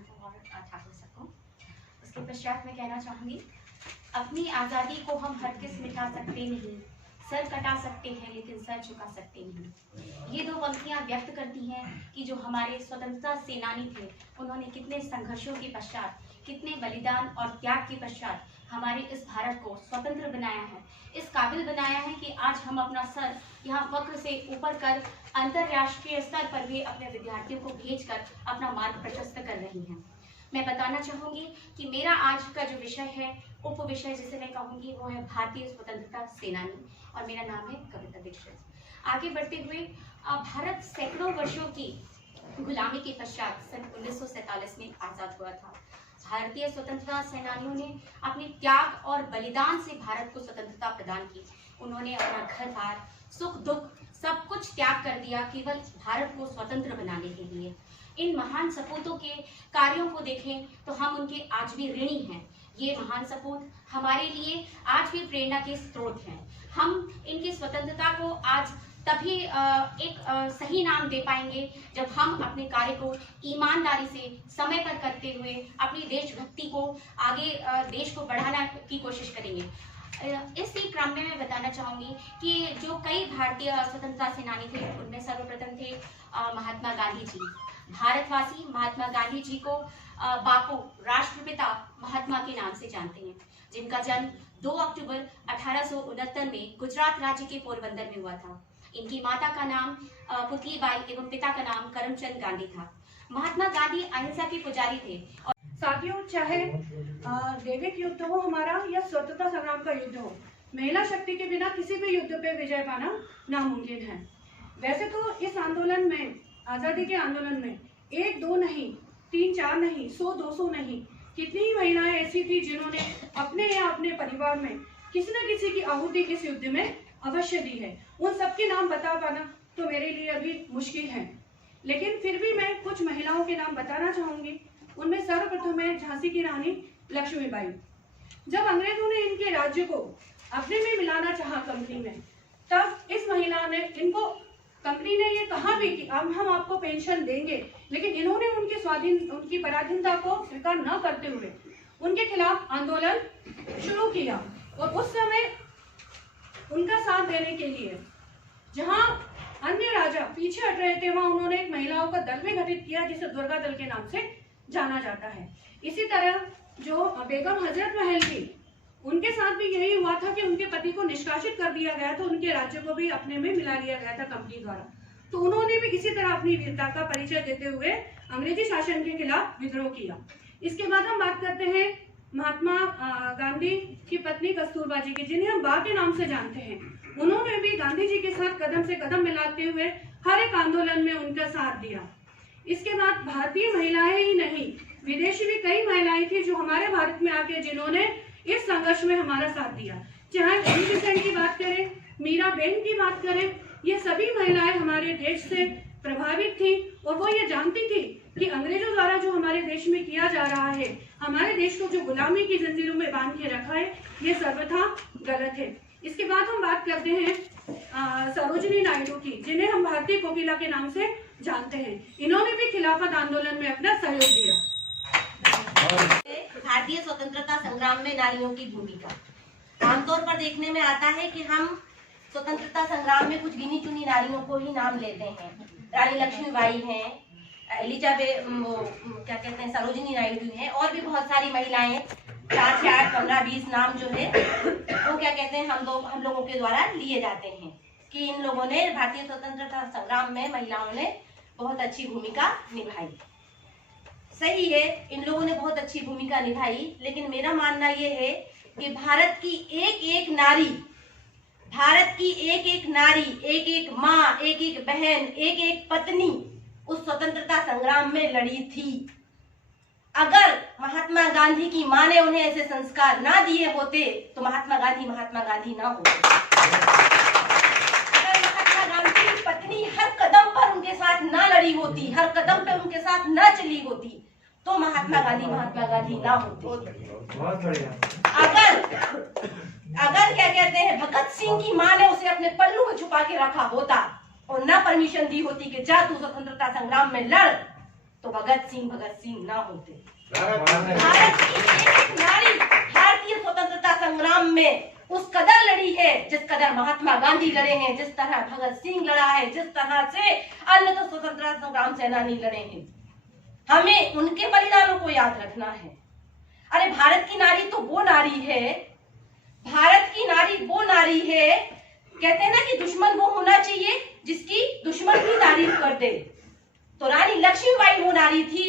को और ठाकुर सर को। उसके पश्चात मैं कहना चाहूँगी, अपनी आज़ादी को हम हरगिज़ मिटा सकते नहीं, सर कटा सकते हैं लेकिन सर झुका सकते नहीं। ये दो पंक्तियाँ व्यक्त करती हैं कि जो हमारे स्वतंत्रता सेनानी थे, उन्होंने कितने संघर्षों के पश्चात, कितने बलिदान और त्याग के पश्चात हमारे इस भारत को स्वतंत्र बनाया है, इस काबिल बनाया है कि आज हम अपना सर यहाँ वक्र से ऊपर कर अंतर्राष्ट्रीय स्तर पर भी अपने विद्यार्थियों को भेजकर अपना मार्ग प्रशस्त कर रही हैं। मैं बताना चाहूँगी कि मेरा आज का जो विषय है, उप विषय जिसे मैं कहूँगी, वो है भारतीय स्वतंत्रता सेनानी, और मेरा नाम है कविता दीक्षित। आगे बढ़ते हुए, भारत सैकड़ों वर्षों की गुलामी के पश्चात सन 1947 में आज़ाद हुआ था। भारतीय स्वतंत्रता सेनानियों ने अपने त्याग और बलिदान से भारत को स्वतंत्रता प्रदान की। उन्होंने अपना घर बार, सुख दुख सब कुछ त्याग कर दिया केवल भारत को स्वतंत्र बनाने के लिए। इन महान सपूतों के कार्यों को देखें तो हम उनके आज भी ऋणी हैं। ये महान सपूत हमारे लिए आज भी प्रेरणा के स्रोत हैं। हम इनकी स्वतंत्रता को आज तभी एक सही नाम दे पाएंगे जब हम अपने कार्य को ईमानदारी से समय पर करते हुए अपनी देशभक्ति को आगे देश को बढ़ाने की कोशिश करेंगे। इसी क्रम में मैं बताना चाहूँगी कि जो कई भारतीय स्वतंत्रता सेनानी थे, उनमें सर्वप्रथम थे महात्मा गांधी जी। भारतवासी महात्मा गांधी जी को बापू, राष्ट्रपिता महात्मा के नाम से जानते हैं, जिनका जन्म 2 अक्टूबर 1869 में गुजरात राज्य के पोरबंदर में हुआ था। इनकी माता का नाम पुतलीबाई एवं पिता का नाम करमचंद गांधी था। महात्मा गांधी अहिंसा के पुजारी थे। और साथियों, चाहे दैविक युद्ध हो हमारा या स्वतंत्रता संग्राम का युद्ध हो, महिला शक्ति के बिना किसी भी युद्ध पे विजय पाना नामुमकिन है। वैसे तो इस आंदोलन में, आजादी के आंदोलन में 1 2 नहीं, 3 4 नहीं, 100 200 नहीं, कितनी ही महिलाएं ऐसी थी जिन्होंने अपने या अपने परिवार में किसी न किसी की आहुति इस युद्ध में अवश्य दी है। उन सबके नाम बता पाना तो मेरे लिए अभी मुश्किल है, लेकिन फिर भी मैं कुछ महिलाओं के नाम बताना चाहूंगी। उनमें सर्वप्रथम है झांसी की रानी लक्ष्मीबाई। जब अंग्रेजों ने इनके राज्य को अपने में मिलाना चाहा कंपनी में, तब इस महिला ने इनको, कंपनी ने ये कहा भी कि अब हम आपको पेंशन देंगे, लेकिन इन्होंने उनकी पराधीनता को स्वीकार न करते हुए उनके खिलाफ आंदोलन शुरू किया। और उस समय उनका साथ देने के लिए जहां अन्य राजा पीछे हट रहे थे, वहां उन्होंने एक महिलाओं का दल भी गठित किया जिसे दुर्गा दल के नाम से जाना जाता है। इसी तरह जो बेगम हजरत महल थी, उनके साथ भी यही हुआ था कि उनके पति को निष्कासित कर दिया गया था, उनके राज्य को भी अपने में मिला लिया गया था कंपनी द्वारा। तो उन्होंने भी इसी तरह अपनी वीरता का परिचय देते हुए अंग्रेजी शासन के खिलाफ विद्रोह किया। इसके बाद हम बात करते हैं महात्मा गांधी की पत्नी कस्तूरबा जी की, जिन्हें हम बा के नाम से जानते हैं। उन्होंने भी गांधी जी के साथ कदम से कदम मिलाते हुए हर एक आंदोलन में उनका साथ दिया। इसके बाद भारतीय महिलाएं ही नहीं, विदेशी भी कई महिलाएं थी जो हमारे भारत में आके जिन्होंने इस संघर्ष में हमारा साथ दिया। चाहे एनी की बात करें, मीराबेन की बात करें, ये सभी महिलाएं हमारे देश से प्रभावित थी और वो ये जानती थी कि अंग्रेजों द्वारा जो हमारे देश में किया जा रहा है, हमारे देश को जो गुलामी की जंजीरों में बांध के रखा है, ये सर्वथा गलत है। इसके बाद हम बात करते हैं सरोजिनी नायडू की, जिन्हें हम भारतीय कोकिला के नाम से जानते हैं। इन्होंने भी खिलाफत आंदोलन में अपना सहयोग दिया। भारतीय स्वतंत्रता संग्राम में नारियों की भूमिका आमतौर पर देखने में आता है कि हम स्वतंत्रता संग्राम में कुछ गिनी चुनी नारियों को ही नाम लेते हैं। रानी लक्ष्मीबाई हैं, एलिजाबेथ, क्या कहते हैं, सरोजिनी नायडू हैं, और भी बहुत सारी महिलाएं, 4 से 8 15 20 नाम जो है वो क्या कहते हैं हम लोगों के द्वारा लिए जाते हैं कि इन लोगों ने भारतीय स्वतंत्रता संग्राम में महिलाओं ने बहुत अच्छी भूमिका निभाई। सही है, इन लोगों ने बहुत अच्छी भूमिका निभाई, लेकिन मेरा मानना ये है कि भारत की एक एक नारी, एक एक माँ, एक एक बहन, एक एक पत्नी उस स्वतंत्रता संग्राम में लड़ी थी। अगर महात्मा गांधी की माँ ने उन्हें ऐसे संस्कार ना दिए होते तो महात्मा गांधी ना होते। अगर महात्मा गांधी की पत्नी हर कदम पर उनके साथ ना लड़ी होती, हर कदम पे उनके साथ ना चली होती, तो महात्मा गांधी ना होते। अगर क्या कहते हैं, भगत सिंह की माँ ने उसे अपने पल्लू में छुपा के रखा होता और ना परमिशन दी होती कि जा तू स्वतंत्रता संग्राम में लड़, तो भगत सिंह ना होते। भारत की एक नारी भारतीय स्वतंत्रता संग्राम में उस कदर लड़ी है जिस कदर महात्मा गांधी लड़े हैं, जिस तरह भगत सिंह लड़ा है, जिस तरह से अन्य तो स्वतंत्रता संग्राम सेनानी लड़े हैं। हमें उनके बलिदानों को याद रखना है। अरे भारत की नारी तो वो नारी है, भारत की नारी वो नारी है, कहते हैं ना कि दुश्मन वो होना चाहिए जिसकी दुश्मन भी तारीफ कर दे। तो रानी लक्ष्मीबाई वो नारी थी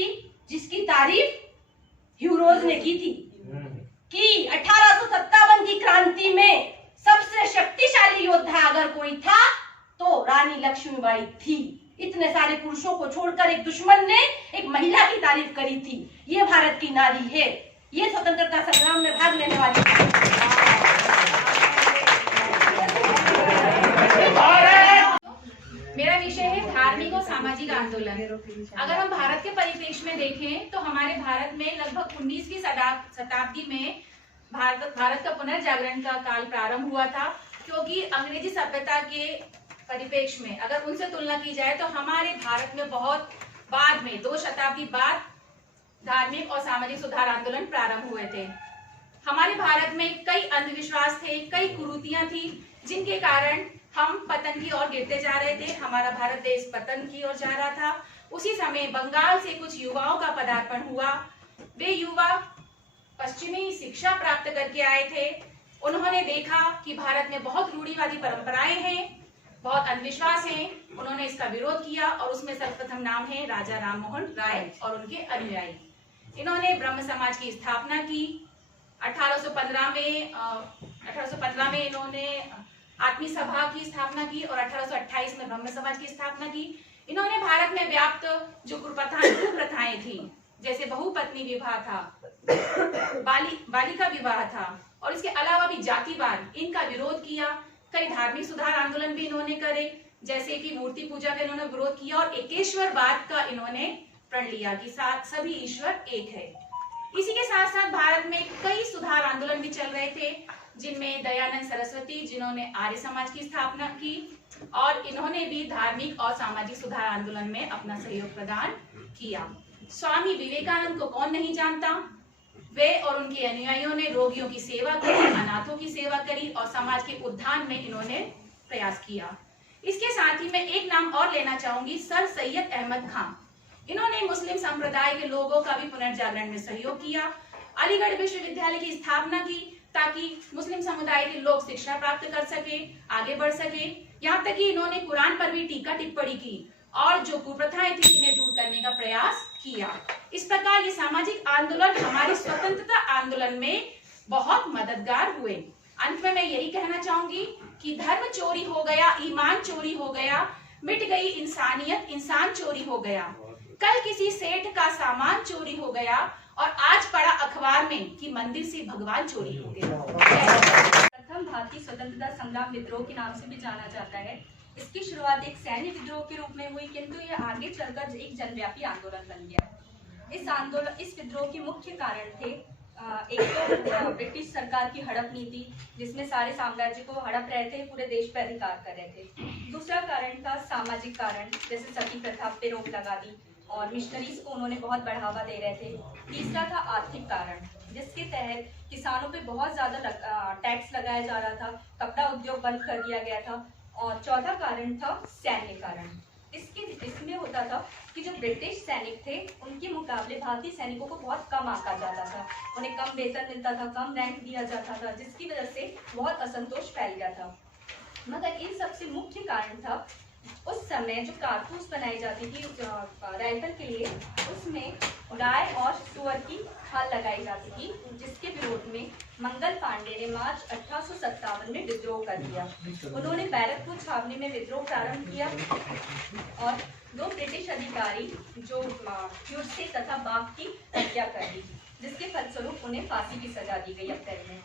जिसकी तारीफ ह्यूरोज ने की थी कि 1857 की क्रांति में सबसे शक्तिशाली योद्धा अगर कोई था तो रानी लक्ष्मीबाई थी। इतने सारे पुरुषों को छोड़कर एक दुश्मन ने एक महिला की तारीफ करी थी। ये भारत की नारी है, ये स्वतंत्रता संग्राम में भाग लेने वाली मेरा विषय है धार्मिक और सामाजिक आंदोलन। अगर हम भारत के परिप्रेक्ष्य में देखें तो हमारे भारत में लगभग 19वीं शताब्दी में भारत का पुनर्जागरण का काल प्रारंभ हुआ था, क्योंकि अंग्रेजी सभ्यता के परिप्रेक्ष्य में अगर उनसे तुलना की जाए तो हमारे भारत में बहुत बाद में 2 शताब्दी बाद धार्मिक और सामाजिक सुधार आंदोलन प्रारंभ हुए थे। हमारे भारत में कई अंधविश्वास थे, कई कुरीतियां थी, जिनके कारण हम पतन की ओर गिरते जा रहे थे। हमारा भारत देश पतन की ओर जा रहा था। उसी समय बंगाल से कुछ युवाओं का पदार्पण हुआ। वे युवा पश्चिमी शिक्षा प्राप्त करके आए थे। उन्होंने देखा कि भारत में बहुत रूढ़िवादी परंपराएं हैं, बहुत अंधविश्वास हैं। उन्होंने इसका विरोध किया और उसमें सर्वप्रथम नाम है राजा राममोहन राय और उनके अनुयायी। इन्होंने ब्रह्म समाज की स्थापना की। 1815 में इन्होंने आत्मी सभा की स्थापना की और 1828 में ब्रह्म समाज की स्थापना की। इन्होंने भारत में व्याप्त जो कुप्रथाएं थी, जैसे बहुपत्नी विवाह था, बालिका विवाह था और इसके अलावा भी जातिवाद, इनका विरोध किया। कई धार्मिक सुधार आंदोलन भी इन्होंने करे, जैसे कि मूर्ति पूजा का इन्होंने विरोध किया और एकेश्वरवाद का इन्होंने प्रण लिया कि सभी ईश्वर एक है। इसी के साथ साथ भारत में कई सुधार आंदोलन भी चल रहे थे, जिनमें दयानंद सरस्वती, जिन्होंने आर्य समाज की स्थापना की और इन्होंने भी धार्मिक और सामाजिक सुधार आंदोलन में अपना सहयोग प्रदान किया। स्वामी विवेकानंद को कौन नहीं जानता। वे और उनके अनुयायियों ने रोगियों की सेवा करी, अनाथों की सेवा करी और समाज के उत्थान में इन्होंने प्रयास किया। इसके साथ ही मैं एक नाम और लेना चाहूंगी, सर सैयद अहमद खान। इन्होंने मुस्लिम संप्रदाय के लोगों का भी पुनर्जागरण में सहयोग किया। अलीगढ़ विश्वविद्यालय की स्थापना की ताकि मुस्लिम समुदाय के लोग शिक्षा प्राप्त कर सके, आगे बढ़ सके। यहाँ तक कि इन्होंने कुरान पर भी टीका टिप्पणी की और जो कुप्रथाएं थी इन्हें दूर करने का प्रयास किया। इस प्रकार ये सामाजिक आंदोलन हमारे स्वतंत्रता आंदोलन में बहुत मददगार हुए। अंत में मैं यही कहना चाहूंगी कि धर्म चोरी हो गया, ईमान चोरी हो गया, मिट गई इंसानियत, इंसान चोरी हो गया। कल किसी सेठ का सामान चोरी हो गया और आज पढ़ा अखबार में कि मंदिर से भगवान चोरी हो गया। प्रथम भारतीय स्वतंत्रता संग्राम विद्रोह के नाम से भी जाना जाता है। इसकी शुरुआत एक सैन्य विद्रोह के रूप में हुई, किंतु यह आगे चलकर एक जनव्यापी आंदोलन बन गया। इस विद्रोह के मुख्य कारण थे एक तो ब्रिटिश सरकार की हड़प नीति, जिसमें सारे साम्राज्य को हड़प रहे थे, पूरे देश पर अधिकार कर रहे थे। दूसरा कारण था सामाजिक कारण, जैसे सती प्रथा पे रोक लगा दी और मिशनरीज को उन्होंने बहुत बढ़ावा दे रहे थे। तीसरा था आर्थिक कारण, जिसके तहत किसानों पे बहुत ज्यादा टैक्स लगाया जा रहा था, कपड़ा उद्योग बंद कर दिया गया था। और चौथा कारण था सैन्य कारण। इसमें होता था कि जो ब्रिटिश सैनिक थे उनके मुकाबले भारतीय सैनिकों को बहुत कम आंका जाता था, उन्हें कम वेतन मिलता था, कम रैंक दिया जाता था, जिसकी वजह से बहुत असंतोष फैल गया था। मगर इन सबसे मुख्य कारण था उस समय जो कारतूस बनाई जाती थी राइफल के लिए, उसमें गाय और सुअर की खाल लगाई जाती थी, जिसके विरोध में मंगल पांडे ने मार्च 1857 में विद्रोह कर दिया। उन्होंने बैरकपुर छावनी में विद्रोह प्रारंभ किया और 2 ब्रिटिश अधिकारी जो क्यूर्से तथा बाग की हत्या कर दी, जिसके फलस्वरूप उन्हें फांसी की सजा दी गई अप्रैल में।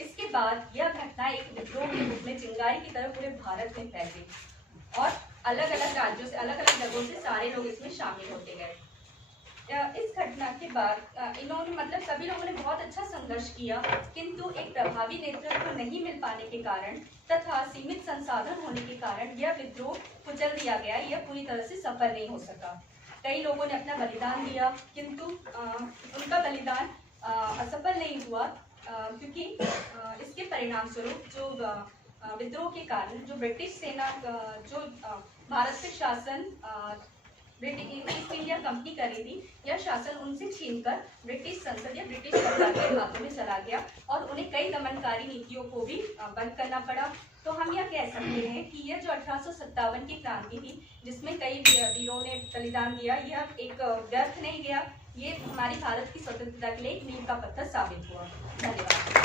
इसके बाद यह घटना एक विद्रोह के रूप में चिंगारी की तरह पूरे भारत में फैल गई और अलग अलग राज्यों से, अलग अलग जगहों से सारे लोग इसमें शामिल होते गए। इस घटना के बाद इन्होंने सभी लोगों ने बहुत अच्छा संघर्ष किया, किंतु एक प्रभावी नेतृत्व नहीं मिल पाने के कारण तथा सीमित संसाधन होने के कारण यह विद्रोह कुचल दिया गया, यह पूरी तरह से सफल नहीं हो सका। कई लोगों ने अपना बलिदान दिया, किंतु उनका बलिदान असफल नहीं हुआ, क्योंकि इसके परिणाम स्वरूप जो विद्रोह के कारण जो ब्रिटिश सेना जो भारत पे शासन ईस्ट इंडिया कंपनी कर रही थी, यह शासन उनसे छीनकर ब्रिटिश संसद या ब्रिटिश सरकार के हाथों में चला गया और उन्हें कई दमनकारी नीतियों को भी बंद करना पड़ा। तो हम यह कह सकते हैं कि यह जो 1857 की क्रांति थी, जिसमें कई वीरों ने बलिदान दिया, यह एक व्यर्थ नहीं गया। ये हमारी भारत की स्वतंत्रता के लिए एक मील का पत्थर साबित हुआ। धन्यवाद।